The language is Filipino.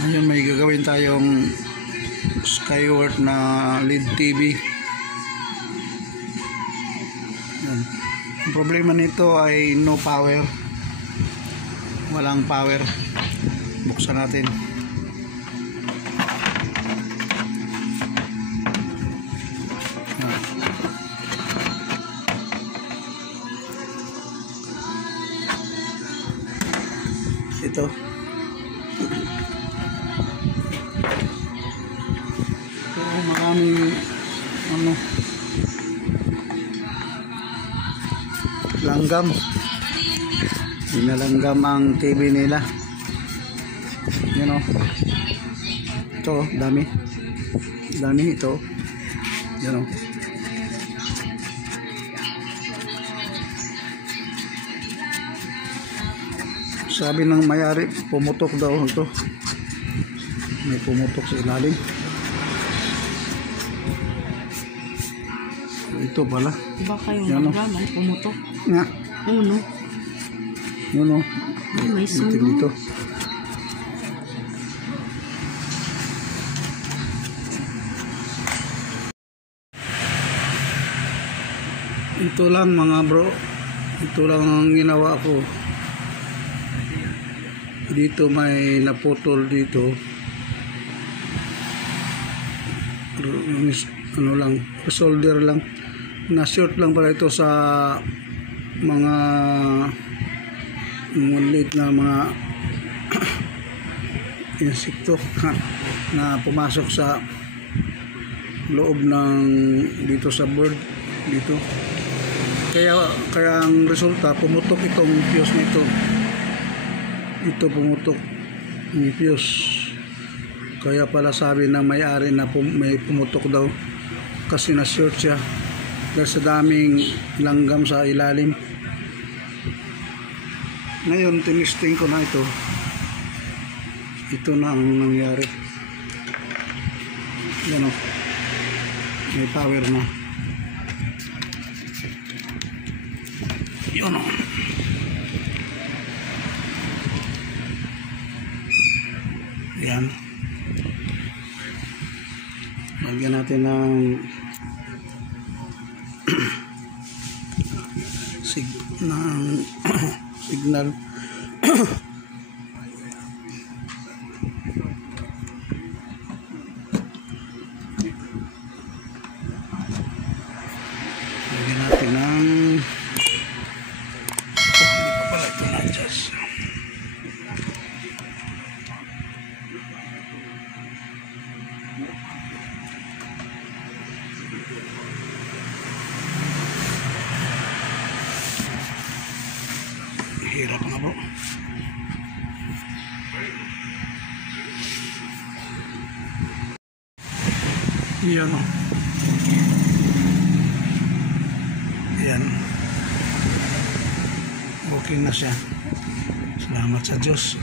Ngayon may gagawin tayong Skyworth na LED TV. Yan. Ang problema nito ay no power. Walang power. Buksan natin. Yan. Ito. Maraming langgam. Pinalanggam ang TV nila. Yan o. Ito, dami. Dami ito. Yan o. Sabi ng may-ari, pumutok daw ito. May pumutok sa ilalim. Ito pala. Baka yung naglaman, pumutok. Nga. Uno. Uno. May suno. Dito. Ito lang mga bro. Ito lang ang ginawa ko. Dito may naputol dito. Ano lang, solder lang. Na-short lang pala ito sa mga maliit na mga insekto na pumasok sa loob ng dito sa board dito. Kaya ang resulta, pumutok itong fuse nito. Ito pumutok yung fuse. Kaya pala sabi ng may-ari na may pumutok daw kasi na-short siya dahil sa daming langgam sa ilalim. Ngayon tinisting ko na ito. Ito na ang nangyari. Yan o. May power na. Yan o. Yan. Lagyan natin ng signal. Lagyan natin ng hindi pa pala ito na-adjust. Hirap nga bro. Yan o. Yan. Okay na siya. Salamat sa Diyos.